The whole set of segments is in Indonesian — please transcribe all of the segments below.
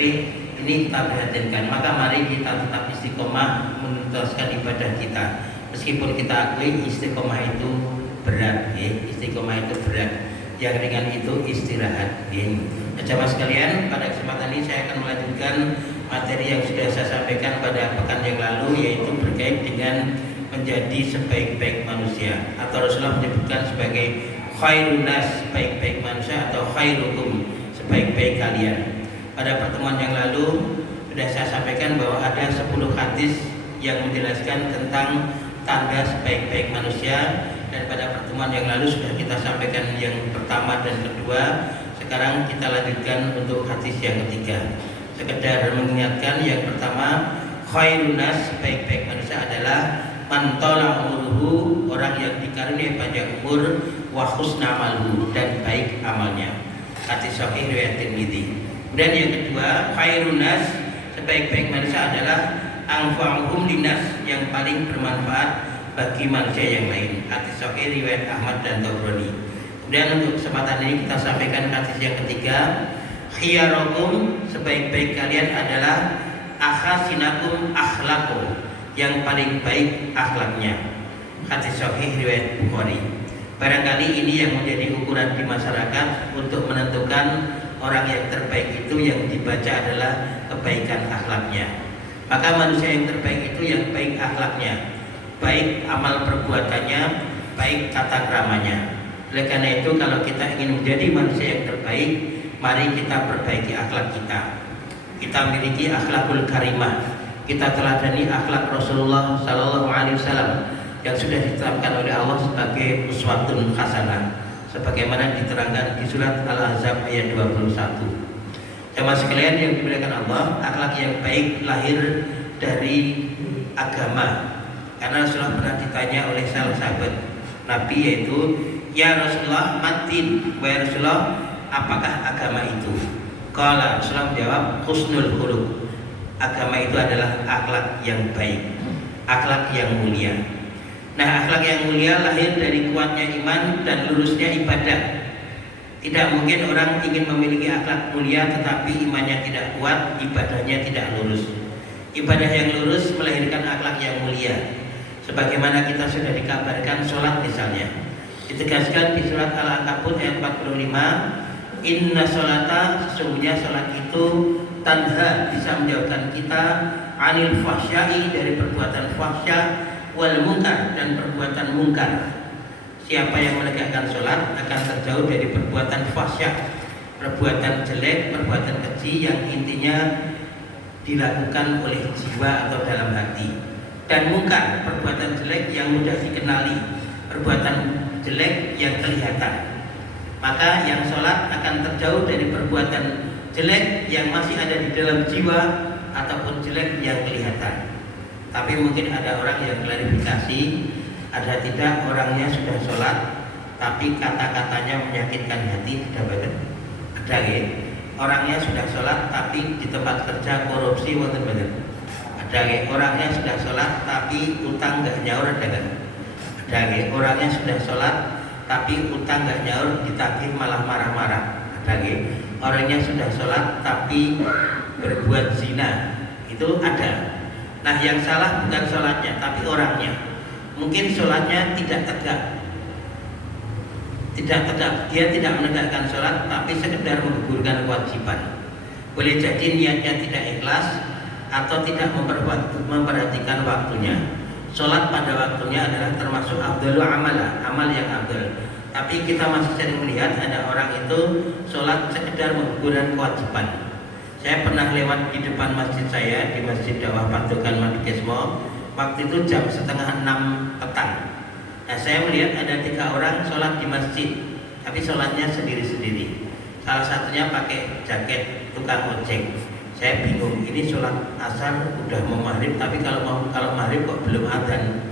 Jadi ini kita perhatikan. Maka mari kita tetap istiqomah menuntaskan ibadah kita. Meskipun kita akui istiqomah itu berat, istiqomah itu berat. Yang ringan itu istirahat. Jamaah sekalian, pada kesempatan ini saya akan melanjutkan materi yang sudah saya sampaikan pada pekan yang lalu, yaitu berkait dengan menjadi sebaik-baik manusia, atau Rasulullah menyebutkan sebagai khairun nas, sebaik-baik manusia, atau khairukum, sebaik-baik kalian. Pada pertemuan yang lalu sudah saya sampaikan bahwa ada 10 hadis yang menjelaskan tentang tanda sebaik-baik manusia, dan pada pertemuan yang lalu sudah kita sampaikan yang pertama dan kedua. Sekarang kita lanjutkan untuk hadis yang ketiga. Sekedar mengingatkan, yang pertama, khairun nas, sebaik-baik manusia adalah man tala umruhu, orang yang dikaruniai panjang umur, wa husna amaluhu, dan baik amalnya. Hadis sahih riwayat Tirmidzi. Kemudian yang kedua, khairun nas, sebaik-baik manusia adalah anfa'uhum linnas, yang paling bermanfaat bagi manusia yang lain. Hadis sahih riwayat Ahmad dan Tabrani. Kemudian untuk kesempatan ini kita sampaikan hadis yang ketiga, khiyarukum, sebaik-baik kalian adalah akhasinakum akhlaqu, yang paling baik akhlaknya. Hadis sahih riwayat Bukhari. Barangkali ini yang menjadi ukuran di masyarakat untuk menentukan orang yang terbaik itu, yang dibaca adalah kebaikan akhlaknya. Maka manusia yang terbaik itu yang baik akhlaknya, baik amal perbuatannya, baik tata keramanya. Oleh karena itu, kalau kita ingin menjadi manusia yang terbaik, mari kita perbaiki akhlak kita. Kita miliki akhlakul karimah. Kita teladani akhlak Rasulullah Sallallahu Alaihi Wasallam yang sudah ditetapkan oleh Allah sebagai uswatun hasanah, sebagaimana diterangkan di surat Al-Ahzab ayat 21. Jamaah sekalian yang dimuliakan Allah, akhlak yang baik lahir dari agama. Karena Rasulullah pernah ditanya oleh salah sahabat Nabi, yaitu, ya Rasulullah, matin, wahai Rasulullah, apakah agama itu? Qala, Rasulullah menjawab, husnul khuluq, agama itu adalah akhlak yang baik, akhlak yang mulia. Nah, akhlak yang mulia lahir dari kuatnya iman dan lurusnya ibadah. Tidak mungkin orang ingin memiliki akhlak mulia tetapi imannya tidak kuat, ibadahnya tidak lurus. Ibadah yang lurus melahirkan akhlak yang mulia. Sebagaimana kita sudah dikabarkan sholat misalnya, ditegaskan di surat Al-Ankabut ayat 45, inna sholata, sesungguhnya sholat itu tanha, bisa menjauhkan kita anil fahsyai, dari perbuatan fahsya, wal munkar, dan perbuatan munkar. Siapa yang menegakkan sholat akan terjauh dari perbuatan fahsya, perbuatan jelek, perbuatan keji yang intinya dilakukan oleh jiwa atau dalam hati, dan munkar, perbuatan jelek yang mudah dikenali, perbuatan jelek yang kelihatan. Maka yang sholat akan terjauh dari perbuatan jelek yang masih ada di dalam jiwa ataupun jelek yang kelihatan. Tapi mungkin ada orang yang klarifikasi, ada tidak orangnya sudah sholat tapi kata-katanya menyakitkan hati, tidak betul. Ada ya, orangnya sudah sholat tapi di tempat kerja korupsi, betul. Ada ya, orangnya sudah sholat tapi utang gak nyaur, ada kan? Ada ya, orangnya sudah sholat tapi utang gak nyaur, ditagih malah marah-marah. Ada ya, orangnya sudah sholat tapi berbuat zina, itu ada. Nah, yang salah bukan sholatnya tapi orangnya. Mungkin sholatnya tidak tegak, dia tidak menegakkan sholat tapi sekedar menggugurkan kewajiban. Boleh jadi niatnya tidak ikhlas atau tidak memperhatikan waktunya. Sholat pada waktunya adalah termasuk afdhalu amala, amal yang afdal. Tapi kita masih sering melihat ada orang itu sholat sekedar menggugurkan kewajiban. Saya pernah lewat di depan masjid saya, di Masjid Dakwah Patokan Madukesmo, waktu itu jam 5:30 petang. Nah, saya melihat ada 3 orang sholat di masjid, tapi sholatnya sendiri-sendiri. Salah satunya pakai jaket tukang ojek. Saya bingung, ini sholat asar udah mau maghrib, tapi kalau maghrib kok belum adzan.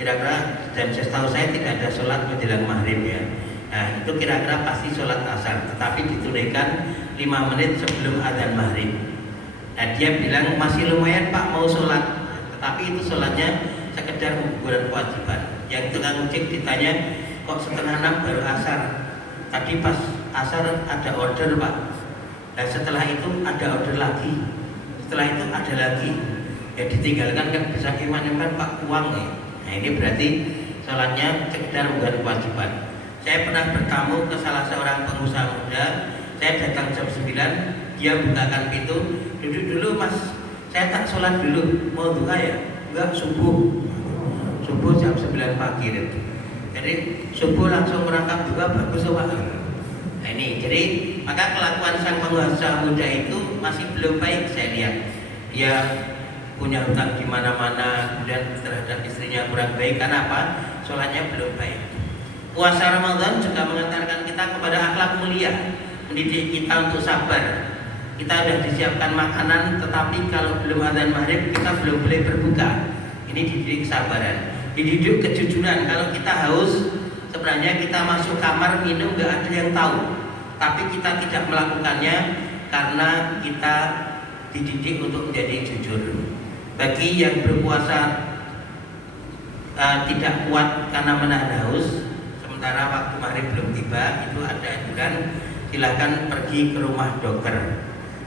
Kira-kira, dan setahu saya tidak ada sholat menjelang maghrib ya. Nah, itu kira-kira pasti sholat asar, tetapi ditunaikan 5 menit sebelum adzan maghrib. Nah, dia bilang masih lumayan Pak mau sholat, tetapi itu sholatnya sekedar menggugurkan kewajiban. Yang tukang ojek ditanya, kok 5:30 baru asar? Tadi pas asar ada order Pak. Nah setelah itu ada order lagi, setelah itu ada lagi, ya ditinggalkan kan bisa iman-iman Pak uang ya. Nah ini berarti sholatnya sekedar bukan kewajiban. Saya pernah bertamu ke salah seorang pengusaha muda. Saya datang jam 9, dia bukakan pintu, duduk dulu mas, saya tak sholat dulu, mau duha ya? Enggak, subuh jam 9 pagi itu. Jadi subuh langsung merangkap duha, bagus Pak. Nah ini, jadi maka kelakuan sang pengusaha muda itu masih belum baik saya lihat. Dia punya hutang di mana-mana, kemudian terhadap istrinya kurang baik, karena apa? Sholatnya belum baik. Puasa Ramadan juga mengantarkan kita kepada akhlak mulia, mendidik kita untuk sabar. Kita sudah disiapkan makanan, tetapi kalau belum adzan maghrib kita belum boleh berbuka. Ini dididik kesabaran, dididik kejujuran. Kalau kita haus, sebenarnya kita masuk kamar minum nggak ada yang tahu, tapi kita tidak melakukannya karena kita dididik untuk menjadi jujur. Bagi yang berpuasa tidak kuat karena menahan haus, sementara waktu maghrib belum tiba, itu ada anjuran silahkan pergi ke rumah dokter.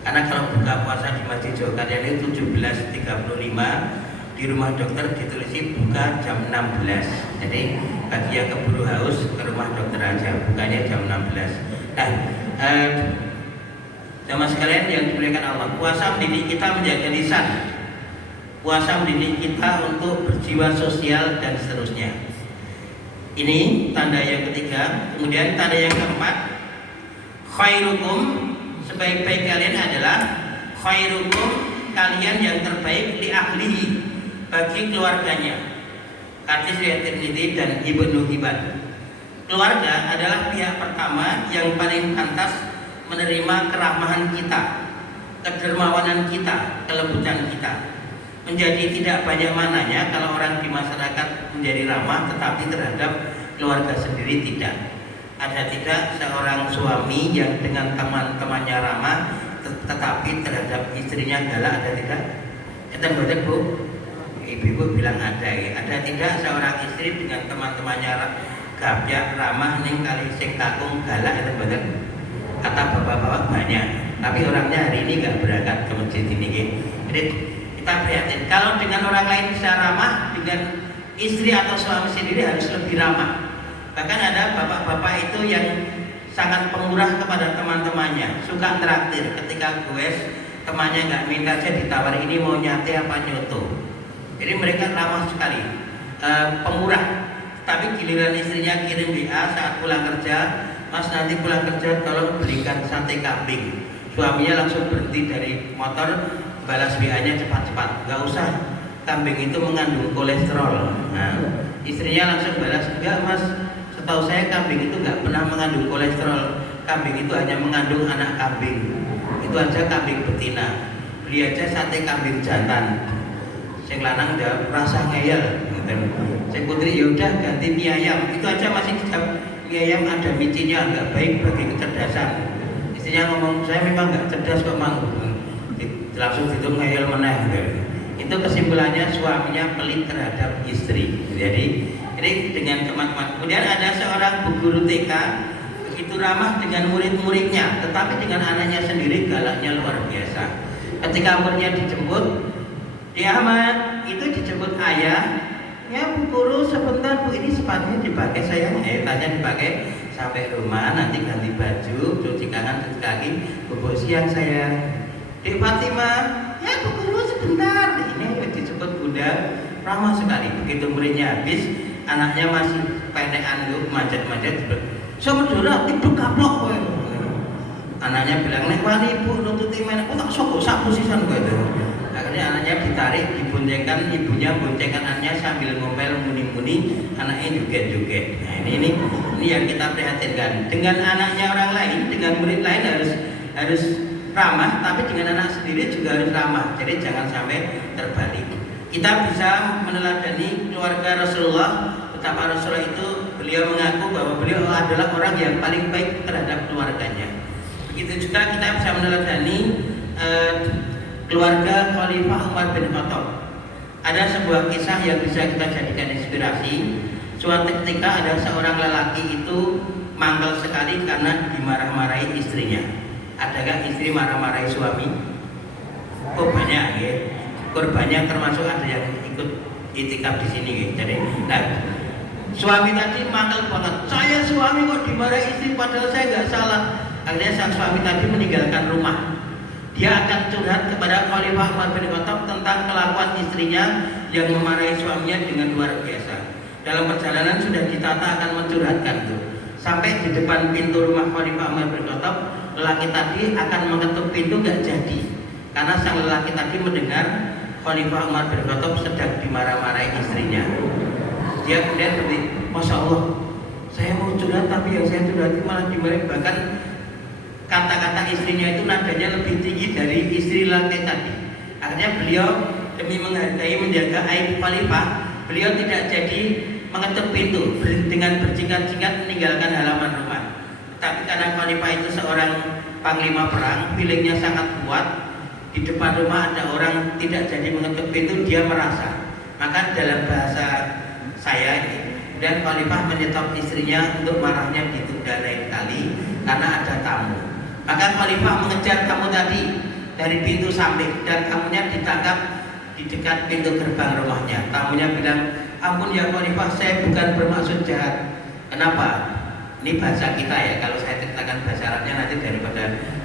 Karena kalau buka puasa di Masjid Jawa Karyan itu 17.35, di rumah dokter ditulisi buka jam 16. Jadi bagi yang keburu haus ke rumah dokter aja, bukanya jam 16. Nah, jamaah sekalian yang dimuliakan Allah, puasa mendidik kita menjaga lisan, puasa mendidik kita untuk berjiwa sosial dan seterusnya. Ini tanda yang ketiga. Kemudian tanda yang keempat, khairukum, sebaik-baik kalian adalah khairukum, kalian yang terbaik li ahlihi, bagi keluarganya. Hadis riwayat Tirmidzi dan Ibnu Hibban. Keluarga adalah pihak pertama yang paling pantas menerima kerahmahan kita, kedermawanan kita, kelembutan kita. Menjadi tidak banyak mananya kalau orang di masyarakat menjadi ramah, tetapi terhadap keluarga sendiri tidak. Ada tidak seorang suami yang dengan teman-temannya ramah, tetapi terhadap istrinya galak? Ada tidak? Kita baca Bu, ibu bilang ada ya. Ada tidak seorang istri dengan teman-temannya gabyak ramah ning kali sing kakung galak? Itu betul. Kata bapak-bapak banyak, tapi orangnya hari ini nggak berangkat ke masjid ini. Jadi kita prihatin. Kalau dengan orang lain bisa ramah, dengan istri atau suami sendiri harus lebih ramah. Bahkan ada bapak-bapak itu yang sangat pemurah kepada teman-temannya, suka traktir. Ketika goes, temannya nggak minta aja ditawar, ini mau nyate apa nyoto. Jadi mereka ramah sekali, pemurah. Tapi giliran istrinya kirim WA saat pulang kerja, mas nanti pulang kerja tolong belikan sate kambing. Suaminya langsung berhenti dari motor, balas WA-nya cepat-cepat, nggak usah, kambing itu mengandung kolesterol. Nah, istrinya langsung balas, enggak mas, setahu saya kambing itu nggak pernah mengandung kolesterol, kambing itu hanya mengandung anak kambing, itu aja kambing betina, beli aja sate kambing jantan. Sing lanang udah rasa ngeyel, sing putri yaudah ganti mie ayam, itu aja masih dijawab mie ayam ada micinya, nggak baik bagi kecerdasan. Istrinya ngomong, saya memang nggak cerdas kok mang, langsung itu ngeyel meneh. Itu kesimpulannya suaminya pelit terhadap istri. Jadi dengan teman-teman. Kemudian ada seorang bu guru TK begitu ramah dengan murid-muridnya, tetapi dengan anaknya sendiri galaknya luar biasa. Ketika umurnya dijemput, dia Ahmad itu dijemput ayah, ya bu guru sebentar bu, ini sepatunya dipakai sayang. Tanya dipakai sampai rumah, nanti ganti baju, cuci kanan cuci kaki, bubuk siang sayang. Dek Fatimah, ya bu guru sebentar. Ini disebut bunda, ramah sekali. Begitu muridnya habis, anaknya masih penekan yuk, manjat-manjat. Semedura tidur kaplok kowe. Anaknya bilang, nek wani ibu nututi menek, tak sok sapu sisan kowe itu. Akhirnya anaknya ditarik, diboncengkan, ibunya boncengkan anaknya sambil ngomel muni-muni, anaknya joget-joget. Nah ini yang kita prihatinkan. Dengan anaknya orang lain, dengan murid lain harus ramah, tapi dengan anak sendiri juga harus ramah. Jadi jangan sampai terbalik. Kita bisa meneladani keluarga Rasulullah. Betapa Rasulullah itu, beliau mengaku bahwa beliau adalah orang yang paling baik terhadap keluarganya. Begitu juga kita bisa meneladani keluarga Khalifah Umar bin Khattab. Ada sebuah kisah yang bisa kita jadikan inspirasi. Suatu ketika ada seorang lelaki itu mangkel sekali karena dimarah-marahi istrinya. Adakah istri marah-marahi suami? Oh banyak ya. Korbannya termasuk ada yang ikut itikaf di sini ya. Jadi, nah, suami tadi mangkel banget. Saya suami kok dimarahi istri padahal saya nggak salah. Akhirnya sang suami tadi meninggalkan rumah. Dia akan curhat kepada Khalifah Umar bin Khattab tentang kelakuan istrinya yang memarahi suaminya dengan luar biasa. Dalam perjalanan sudah ditata akan mencurhatkan tuh. Sampai di depan pintu rumah Khalifah Umar bin Khattab, lelaki tadi akan mengetuk pintu gak jadi. Karena sang lelaki tadi mendengar Khalifah Umar bin Khattab sedang dimarah-marahi istrinya. Dia kemudian berkata, Masya Allah, saya mau curhat tapi yang saya curhati malah dimarahi. Bahkan kata-kata istrinya itu nadanya lebih tinggi dari istri laki tadi. Akhirnya beliau demi menghargai menjaga aib Khalifah, beliau tidak jadi mengetuk pintu dengan berjingkat-jingkat meninggalkan halaman rumah. Tapi karena Khalifah itu seorang panglima perang, feelingnya sangat kuat, di depan rumah ada orang tidak jadi mengetuk pintu, dia merasa. Maka dalam bahasa saya ini, dan Khalifah menyetop istrinya untuk marahnya ditunda lain kali karena ada tamu. Maka Khalifah mengejar tamu tadi dari pintu samping dan tamunya ditangkap di dekat pintu gerbang rumahnya. Tamunya bilang, ampun ya Khalifah, saya bukan bermaksud jahat. Kenapa? Ini bahasa kita ya, kalau saya ceritakan bahasa Arabnya nanti daripada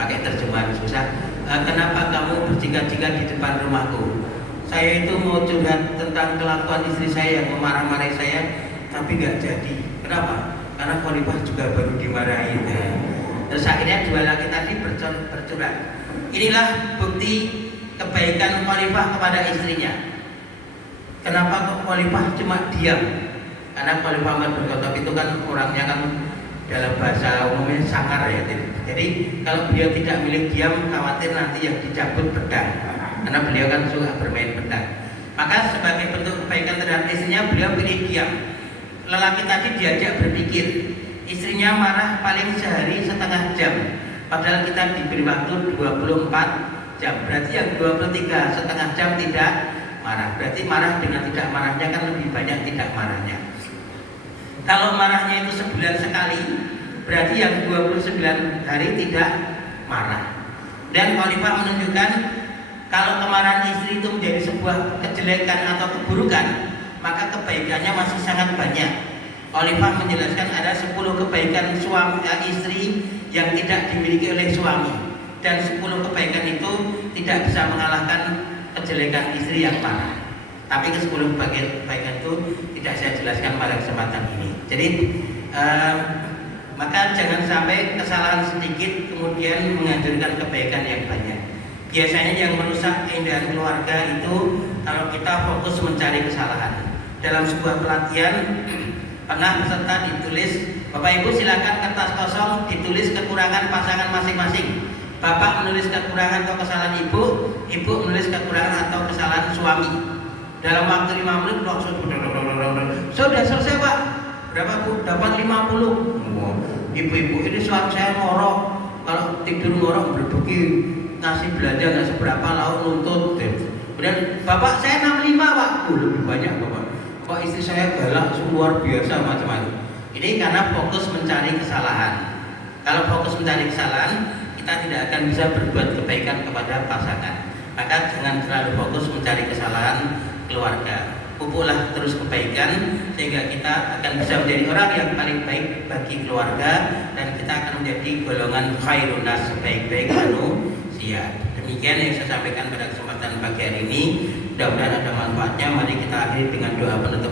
pakai terjemahan susah. Kenapa kamu berjingkat-jingkat di depan rumahku? Saya itu mau curhat tentang kelakuan istri saya yang memarah-marahi saya, tapi gak jadi. Kenapa? Karena Khalifah juga baru dimarahi. Terus akhirnya dua laki tadi bercurhat. Inilah bukti kebaikan Khalifah kepada istrinya. Kenapa kok Khalifah cuma diam? Karena Khalifah Umar bin Khattab itu kan orangnya kan dalam bahasa umumnya sangar ya. Jadi kalau beliau tidak milih diam, khawatir nanti yang dicabut pedang. Karena beliau kan suka bermain pedang. Maka sebagai bentuk kebaikan terhadap istrinya, beliau pilih diam. Lelaki tadi diajak berpikir. Istrinya marah paling sehari setengah jam. Padahal kita diberi waktu 24 jam. Berarti yang 23 setengah jam tidak marah. Berarti marah dengan tidak marahnya kan lebih banyak tidak marahnya. Kalau marahnya itu sebulan sekali, berarti yang 29 hari tidak marah. Dan Khalifah menunjukkan kalau kemarahan istri itu menjadi sebuah kejelekan atau keburukan, maka kebaikannya masih sangat banyak. Khalifah menjelaskan ada 10 kebaikan suami istri yang tidak dimiliki oleh suami, dan 10 kebaikan itu tidak bisa mengalahkan kejelekan istri yang marah. Tapi ke 10 kebaikan itu tidak saya jelaskan pada kesempatan ini. Jadi maka jangan sampai kesalahan sedikit kemudian menghancurkan kebaikan yang banyak. Biasanya yang merusak keindahan keluarga itu kalau kita fokus mencari kesalahan. Dalam sebuah pelatihan pernah peserta ditulis, Bapak Ibu silakan kertas kosong ditulis kekurangan pasangan masing-masing. Bapak menulis kekurangan atau kesalahan ibu, ibu menulis kekurangan atau kesalahan suami. Dalam waktu 5 menit langsung sudah selesai Pak. Berapa Bu? Dapat 50. Ibu-ibu ini suami saya ngorok, kalau tidur ngorok berbeki, ngasih belanja nggak seberapa lalu nuntut. Kemudian Bapak saya 65 Pak. Lebih banyak Bapak. Kok istri saya galak luar biasa macam-macam. Ini karena fokus mencari kesalahan. Kalau fokus mencari kesalahan, kita tidak akan bisa berbuat kebaikan kepada pasangan. Maka jangan terlalu fokus mencari kesalahan keluarga. Pupuklah terus kebaikan sehingga kita akan bisa menjadi orang yang paling baik bagi keluarga dan kita akan menjadi golongan khairun nas, sebaik-baik manusia. Demikian yang saya sampaikan pada kesempatan pagi hari ini. Mudah-mudahan ada manfaatnya. Mari kita akhiri dengan doa penutup.